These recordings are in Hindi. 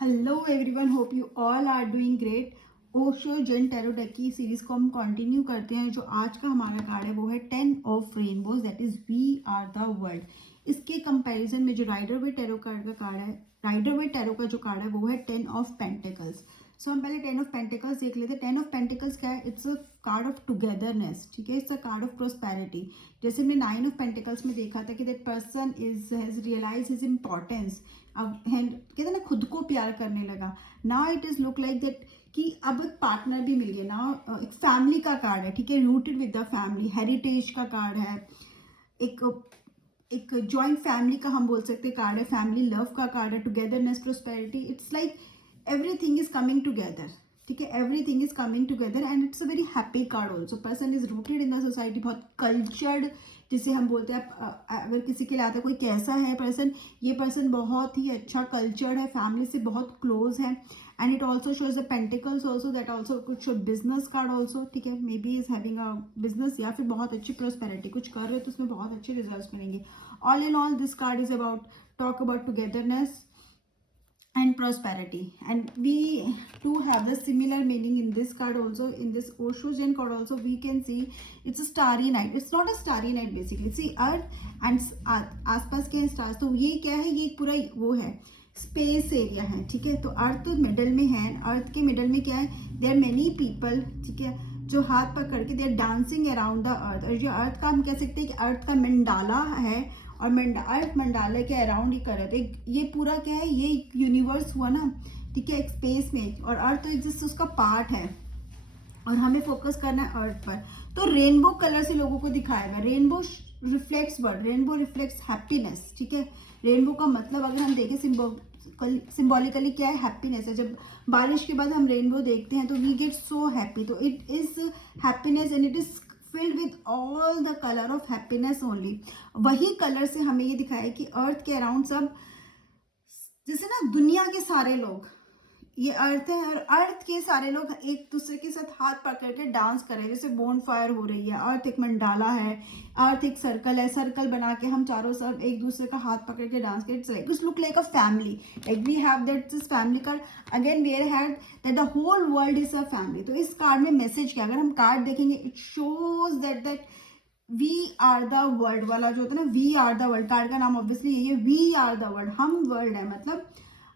Hello everyone, hope you all are doing great. Osho zen tarot deck की सीरीज को हम कंटिन्यू करते हैं। जो आज का हमारा कार्ड है वो है 10 of rainbows, that is we are the world. इसके कंपैरिजन में जो राइडर वे टैरो कार्ड का कार्ड है, राइडर वे टैरो का जो कार्ड है वो है 10 ऑफ पेंटिकल्स। सो हम पहले 10 ऑफ पेंटिकल्स देख लेते हैं। 10 ऑफ पेंटिकल्स क्या है? It's a card of togetherness, ठीक है। It's a card of prosperity. जैसे हमने 9 ऑफ पेंटिकल्स में देखा था कि that person has realise his importance. अब कहते हैं ना, खुद को प्यार करने लगा। Now it is look like that कि अब एक पार्टनर भी मिल गया। नाउ एक फैमिली का कार्ड है, ठीक है, rooted with the family, heritage का कार्ड है, एक एक जॉइंट फैमिली का हम बोल सकते कार्ड है, फैमिली लव का कार्ड है, togetherness, prosperity. It's like everything is coming together, ठीक है, everything is coming together and it's a very happy card also. Person is rooted in the society, बहुत कल्चर्ड जिसे हम बोलते हैं। अगर किसी के लिए आता है कोई कैसा है पर्सन, ये पर्सन बहुत ही अच्छा कल्चर्ड है, फैमिली से बहुत क्लोज है। And it also shows the pentacles also, that also कुछ शो बिजनेस कार्ड ऑल्सो, ठीक है, may be is having a business या फिर बहुत अच्छी प्रोस्पेरिटी, कुछ कर रहे हो तो उसमें बहुत अच्छे रिजल्ट मिलेंगे। All in all this card is about talk about togetherness and prosperity, and we do have the similar meaning in this card also. In this Osho Zen card also we can see it's a starry night. It's not a starry night basically. See earth and आसपास के स्टार्स, तो ये क्या है? ये पूरा वो है, स्पेस एरिया है, ठीक है। तो अर्थ तो मिडल में है, अर्थ के मिडल में क्या है? देयर मेनी पीपल, ठीक है, जो हाथ पकड़ के they are dancing around the earth. और जो अर्थ का हम कह सकते हैं कि अर्थ का मंडाला है, और अर्थ मंडाले के अराउंड ही कर रहे थे। ये पूरा क्या है? ये यूनिवर्स हुआ ना, ठीक है, एक स्पेस में, और अर्थ तो जस्ट उसका पार्ट है और हमें फोकस करना है अर्थ पर। तो रेनबो कलर से लोगों को दिखाया गया। Rainbow reflects word, rainbow reflects happiness, ठीक है। रेनबो का मतलब अगर हम देखें सिंबॉलिकली क्या है? हैप्पीनेस है। जब बारिश के बाद हम रेनबो देखते हैं तो वी गेट सो हैप्पी। तो it is happiness and it is filled with all the colour of happiness only. वही कलर से हमें ये दिखाया कि अर्थ के अराउंड सब, जैसे ना दुनिया के सारे लोग, ये अर्थ है और अर्थ के सारे लोग एक दूसरे के साथ हाथ पकड़ के डांस कर रहे हैं, जैसे बोन फायर हो रही है। अर्थ एक मंडाला है, अर्थ एक सर्कल है, सर्कल बना के हम चारों सब एक दूसरे का हाथ पकड़ के डांस कर। It's like, it's look like a family, like we have that this family card. Again we had that the whole world is a family. तो इस कार्ड में मैसेज क्या? अगर हम कार्ड देखेंगे, it shows that we are the world वाला जो होता है ना, we are the world, card का नाम ऑब्वियसली यही है, वी आर द वर्ल्ड। हम वर्ल्ड है, मतलब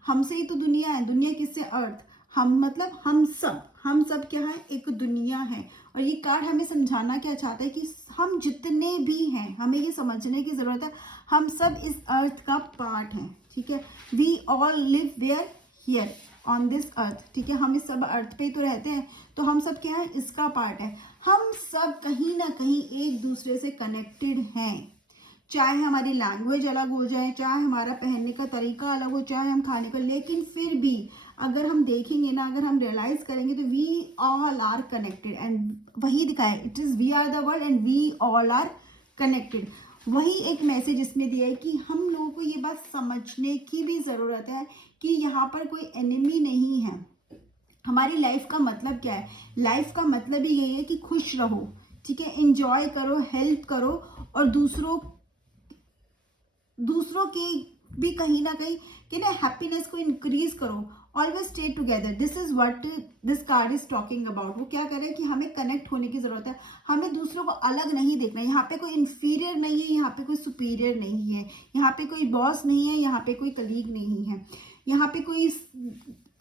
हमसे ही तो दुनिया है। दुनिया किससे? अर्थ। हम मतलब हम सब क्या है? एक दुनिया है। और ये कार्ड हमें समझाना क्या चाहता है कि हम जितने भी हैं, हमें ये समझने की जरूरत है, हम सब इस अर्थ का पार्ट हैं, ठीक है। We all live there here on this earth, ठीक है। हम इस सब अर्थ पे तो रहते हैं, तो हम सब क्या है? इसका पार्ट है। हम सब कहीं ना कहीं एक दूसरे से कनेक्टेड हैं, चाहे हमारी लैंग्वेज अलग हो जाए, चाहे हमारा पहनने का तरीका अलग हो, चाहे हम खाने का, लेकिन फिर भी अगर हम देखेंगे ना, अगर हम रियलाइज करेंगे तो we all are connected. And वही दिखाया, it is we are the world and we all are connected. वही एक मैसेज इसमें दिया है कि हम लोगों को ये बात समझने की भी जरूरत है कि यहाँ पर कोई एनिमी नहीं है। हमारी लाइफ का मतलब क्या है? लाइफ का मतलब ही यही है कि खुश रहो, ठीक है, एंजॉय करो, हेल्प करो, और दूसरों के भी कहीं ना कहीं कि ना हैप्पीनेस को इंक्रीज करो। Always stay together, this is what this card is talking about. वो क्या कर रहे हैं कि हमें कनेक्ट होने की जरूरत है, हमें दूसरों को अलग नहीं देखना। यहाँ पे कोई इंफीरियर नहीं है, यहाँ पे कोई सुपीरियर नहीं है, यहाँ पे कोई बॉस नहीं है, यहाँ पे कोई कलीग नहीं है, यहाँ पे कोई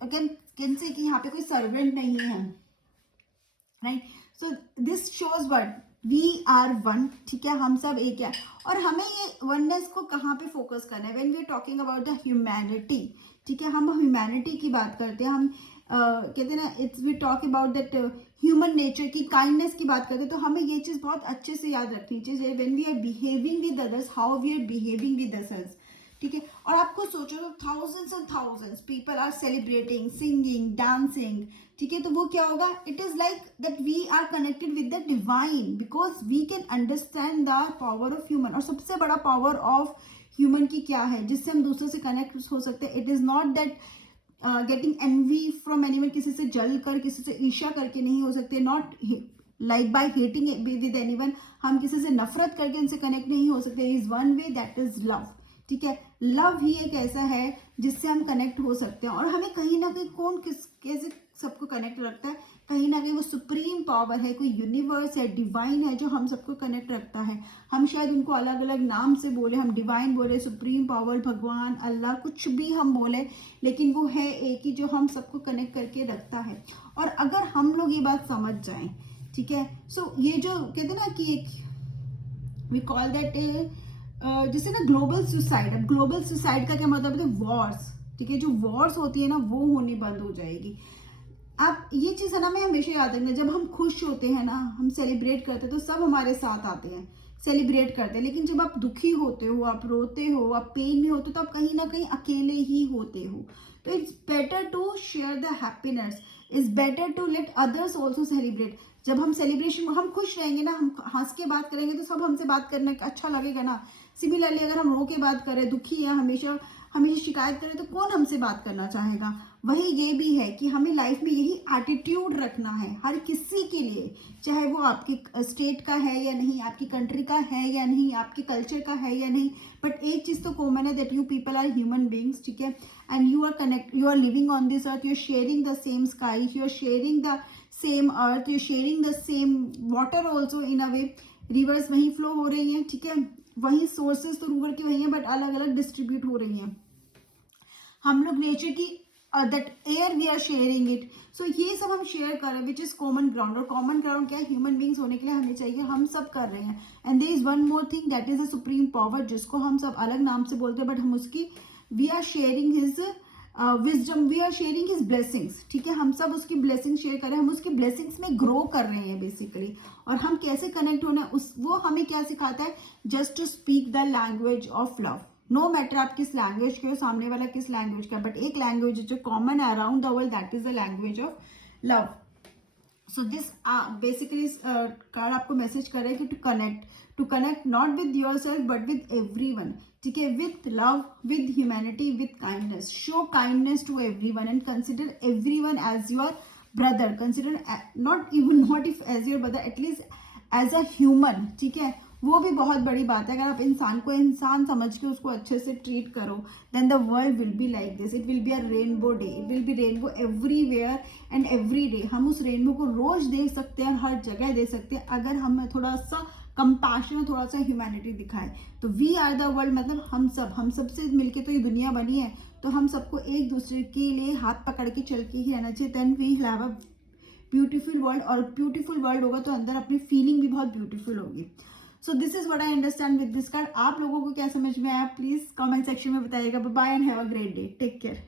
कैन से कि यहाँ पे कोई सर्वेंट नहीं है, right. So this shows what we are one, ठीक है, हम सब एक है। और हमें ये वननेस को कहाँ पे फोकस करना है? When we are talking about the humanity, ठीक है, हम ह्यूमैनिटी की बात करते हैं। हम कहते हैं ना, it's we talk about that human nature की, काइंडनेस की बात करते हैं। तो हमें ये चीज़ बहुत अच्छे से याद रखनी चाहिए, when we are behaving with others, how we are behaving with others, ठीक है। और आपको सोचो, thousands and thousands people are celebrating, singing, dancing, ठीक है। तो वो क्या होगा? It is like that we are connected with the divine, because we can understand the power of human. और सबसे बड़ा पावर ऑफ ह्यूमन की क्या है जिससे हम दूसरों से कनेक्ट हो सकते हैं? It is not that getting envy from anyone, किसी से जल कर, किसी से ईर्ष्या करके नहीं हो सकते। Not like by hating with anyone, हम किसी से नफरत करके उनसे कनेक्ट नहीं हो सकते। Is one way, that is love, ठीक है, लव ही एक ऐसा है जिससे हम कनेक्ट हो सकते हैं, और हमें कहीं ना कहीं कौन किस कैसे सबको कनेक्ट रखता है, कहीं ना कहीं वो सुप्रीम पावर है, कोई यूनिवर्स है, डिवाइन है जो हम सबको कनेक्ट रखता है। हम शायद उनको अलग अलग नाम से बोले, हम डिवाइन बोले, सुप्रीम पावर, भगवान, अल्लाह, कुछ भी हम बोले, लेकिन वो है एक ही जो हम सबको कनेक्ट करके रखता है। और अगर हम लोग ये बात समझ जाएं, ठीक है, सो ये जो कहते हैं ना कि एक वी कॉल दैट जैसे ना ग्लोबल सुसाइड। अब ग्लोबल सुसाइड का क्या मतलब है? वॉर्स, ठीक है, जो वॉर्स होती है ना वो होनी बंद हो जाएगी। आप ये चीज़ है ना, मैं हमेशा याद रखना, जब हम खुश होते हैं ना, हम सेलिब्रेट करते हैं तो सब हमारे साथ आते हैं, सेलिब्रेट करते हैं। लेकिन जब आप दुखी होते हो, आप रोते हो, आप पेन में होते हो, तो आप कहीं ना कहीं अकेले ही होते हो। तो it's better to share the happiness, it's better to let others also celebrate. जब हम सेलिब्रेशन, हम खुश रहेंगे ना, हम हंस के बात करेंगे तो सब हमसे बात करने का अच्छा लगेगा ना। सिमिलरली अगर हम रो के बात करें, दुखी है, हमेशा हमेशा शिकायत करें, तो कौन हमसे बात करना चाहेगा। वही ये भी है कि हमें लाइफ में यही एटीट्यूड रखना है हर किसी के लिए, चाहे वो आपके स्टेट का है या नहीं, आपकी कंट्री का है या नहीं, आपके कल्चर का है या नहीं, बट एक चीज़ तो कॉमन है, that you people are human beings, ठीक है, and you are connect, you are living on this earth, you are sharing the same sky, you are sharing the same earth, you are sharing the same water also in a way. Rivers वहीं फ्लो हो रही हैं, ठीक है, वहीं सोर्सेज तो रिवर की वही हैं, बट अलग अलग डिस्ट्रीब्यूट हो रही हैं। हम लोग नेचर की that air we are sharing it, so ये सब हम शेयर कर रहे हैं, विच इज कॉमन ग्राउंड। और कॉमन ग्राउंड क्या है? ह्यूमन बींग्स होने के लिए हमें चाहिए, हम सब कर रहे हैं। And there is one more thing, that is a supreme power, जिसको हम सब अलग नाम से बोलते हैं, बट हम उसकी we are sharing his wisdom, we are sharing his blessings, ठीक है, हम सब उसकी ब्लेसिंग शेयर कर रहे हैं, हम उसकी ब्लेसिंग्स में ग्रो कर रहे हैं बेसिकली। और हम कैसे कनेक्ट होना है उस, वो हमें क्या सिखाता है? Just to speak the language of love. No matter आप किस लैंग्वेज के हो, सामने वाला किस लैंग्वेज का, बट एक लैंग्वेज जो कॉमन है around the world, that is the language of love. So this basically card आपको मैसेज कर रहा है कि to connect not with yourself but with everyone, ठीक है, with love, with humanity, with kindness. Show kindness to everyone and consider everyone as your brother, consider not even not if as your brother, at least as a human, ठीक है, वो भी बहुत बड़ी बात है। अगर आप इंसान को इंसान समझ के उसको अच्छे से ट्रीट करो, then the world will be like this, it will be a rainbow day, it will be rainbow everywhere and every day. हम उस रेनबो को रोज देख सकते हैं, हर जगह देख सकते हैं, अगर हम थोड़ा सा कंपैशन, थोड़ा सा ह्यूमैनिटी दिखाएं। तो वी आर द वर्ल्ड, मतलब हम सब से मिलके तो ये दुनिया बनी है, तो हम सबको एक दूसरे के लिए हाथ पकड़ के चल के ही रहना चाहिए, then we have a beautiful world. और ब्यूटीफुल वर्ल्ड होगा तो अंदर अपनी फीलिंग भी बहुत ब्यूटीफुल होगी। So this is what I understand with this card. आप लोगों को क्या समझ में आया, प्लीज कमेंट सेक्शन में बताइएगा। Bye and have a great day, take care.